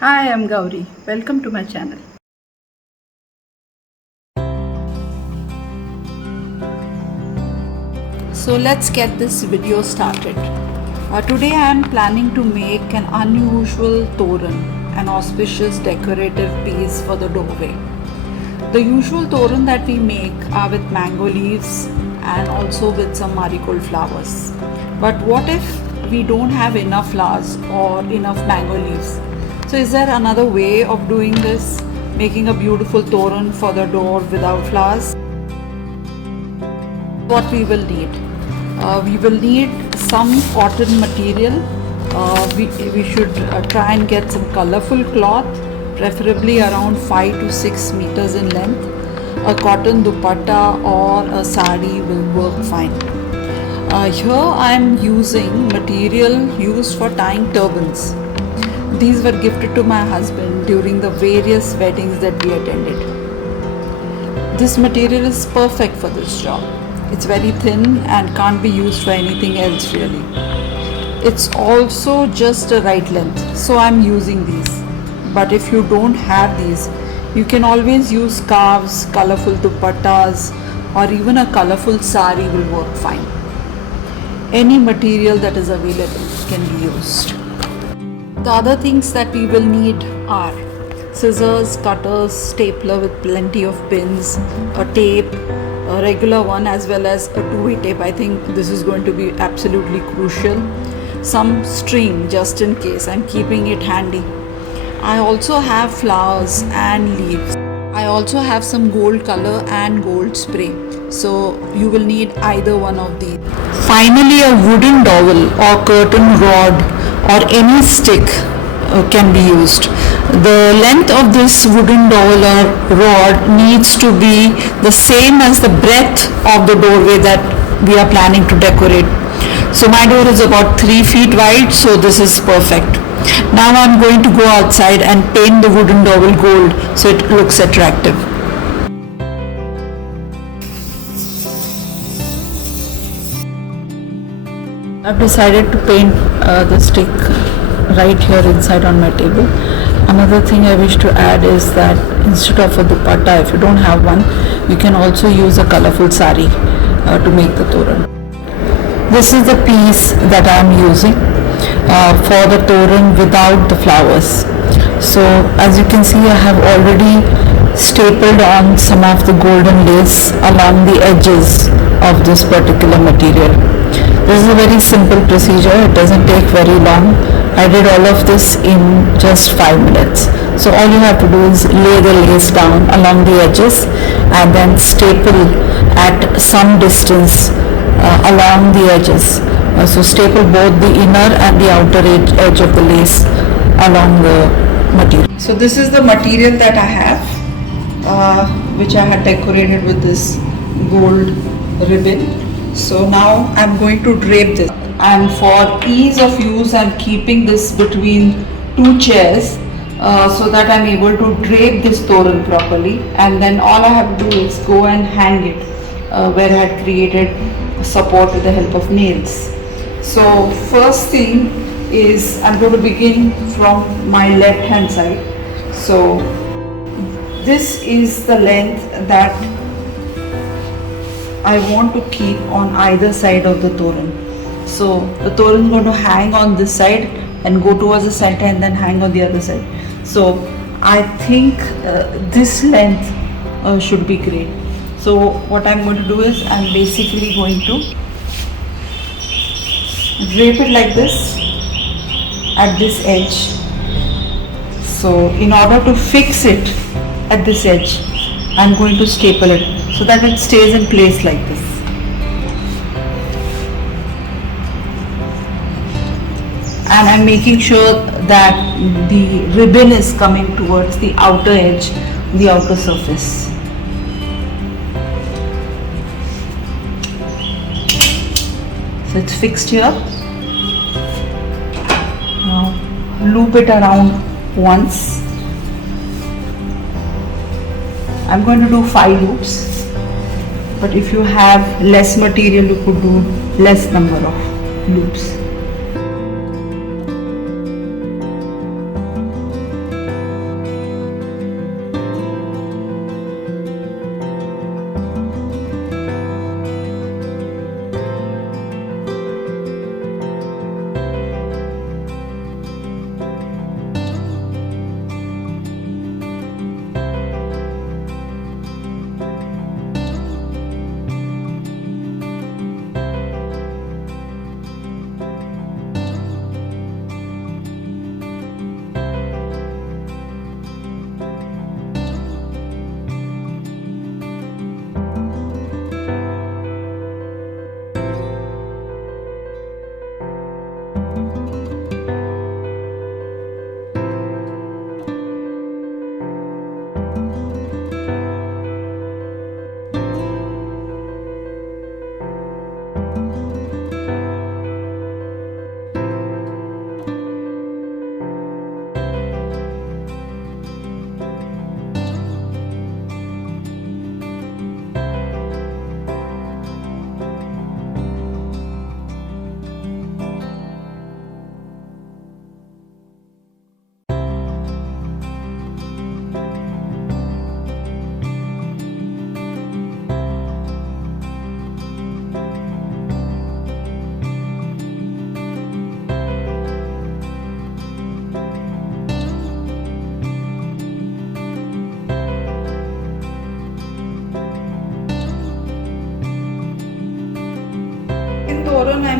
Hi, I'm Gauri. Welcome to my channel. So let's get this video started. Today I am planning to make an unusual toran, an auspicious decorative piece for the doorway. The usual toran that we make are with mango leaves and also with some marigold flowers. But what if we don't have enough flowers or enough mango leaves? So is there another way of doing this? Making a beautiful toran for the door without flowers? What we will need? We will need some cotton material. We should try and get some colorful cloth, preferably around 5 to 6 meters in length. A cotton dupatta or a sari will work fine. Here I am using material used for tying turbans. These were gifted to my husband during the various weddings that we attended. This material is perfect for this job. It's very thin and can't be used for anything else really. It's also just the right length, so I'm using these. But if you don't have these, you can always use scarves, colorful dupattas, or even a colorful sari will work fine. Any material that is available can be used. The other things that we will need are scissors, cutters, stapler with plenty of pins, a tape, a regular one as well as a two-way tape. I think this is going to be absolutely crucial. Some string just in case, I'm keeping it handy. I also have flowers and leaves. I also have some gold color and gold spray. So you will need either one of these. Finally, a wooden dowel or curtain rod or any stick can be used. The length of this wooden dowel or rod needs to be the same as the breadth of the doorway that we are planning to decorate. So my door is about 3 feet wide, so this is perfect. Now I'm going to go outside and paint the wooden dowel gold so it looks attractive. I've decided to paint the stick right here inside on my table. Another thing I wish to add is that instead of a dupatta, if you don't have one, you can also use a colorful sari to make the toran. This is the piece that I am using for the toran without the flowers. So as you can see, I have already stapled on some of the golden lace along the edges of this particular material. This is a very simple procedure. It doesn't take very long. I did all of this in just 5 minutes. So all you have to do is lay the lace down along the edges and then staple at some distance along the edges. So staple both the inner and the outer edge of the lace along the material. So this is the material that I have, which I had decorated with this gold ribbon. So now I'm going to drape this, and for ease of use I'm keeping this between two chairs so that I'm able to drape this toran properly, and then all I have to do is go and hang it where I had created support with the help of nails. So first thing is I'm going to begin from my left hand side. So this is the length that I want to keep on either side of the toran. So the toran is going to hang on this side and go towards the center and then hang on the other side. So I think this length should be great. So what I'm going to do is I'm basically going to drape it like this at this edge. So in order to fix it at this edge, I'm going to staple it so that it stays in place like this. And I'm making sure that the ribbon is coming towards the outer edge, the outer surface. So it's fixed here. Now loop it around once. I'm going to do 5 loops. But if you have less material, you could do less number of loops.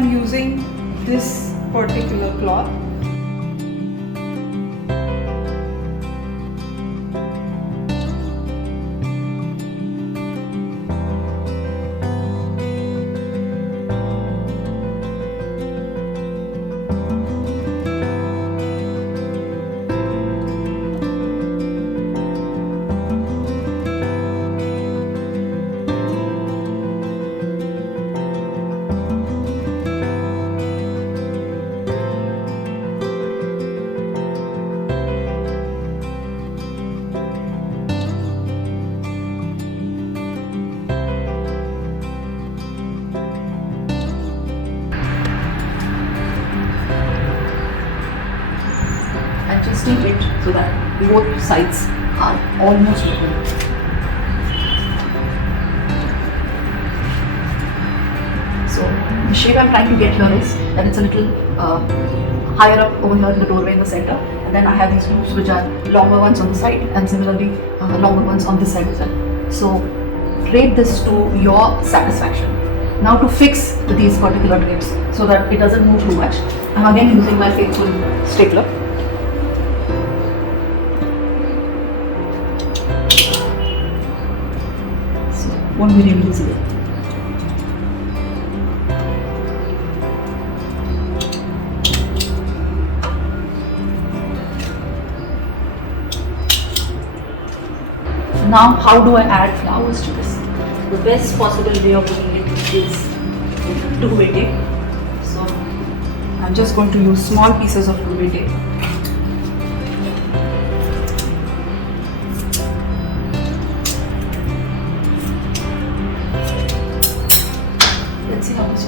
am using this particular cloth. Just tape it so that both sides are almost open. So the shape I'm trying to get here is that it's a little higher up over here in the doorway in the center, and then I have these loops which are longer ones on the side and similarly longer ones on this side as well. So drape this to your satisfaction. Now to fix these particular drapes so that it doesn't move too much, I'm again using my faithful stapler. Won't be really easy. Now, how do I add flowers to this? The best possible way of doing it is two-way tape. So, I'm just going to use small pieces of two-way tape. Let's see how much.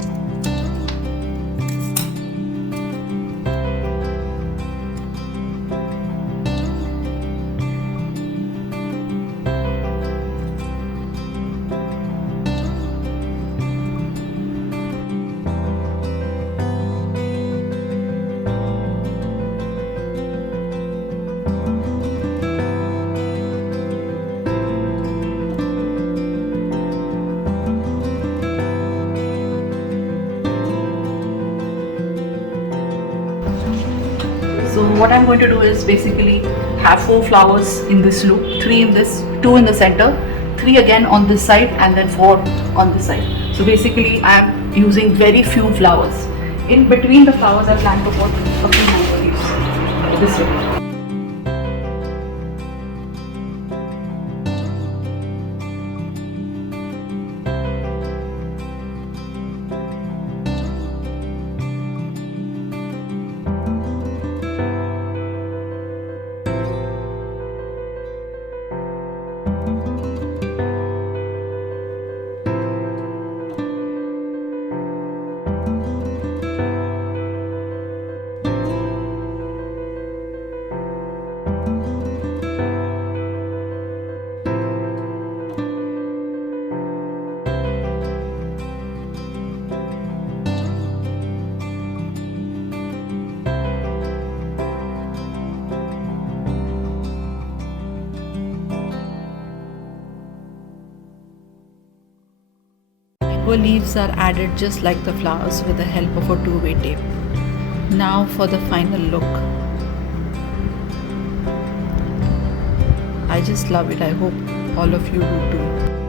So what I'm going to do is basically have 4 flowers in this loop, 3 in this, 2 in the center, 3 again on this side, and then 4 on this side. So basically I'm using very few flowers. In between the flowers I plan to put a few mango leaves this way. Mango leaves are added just like the flowers with the help of a two-way tape. Now for the final look. I just love it. I hope all of you do too.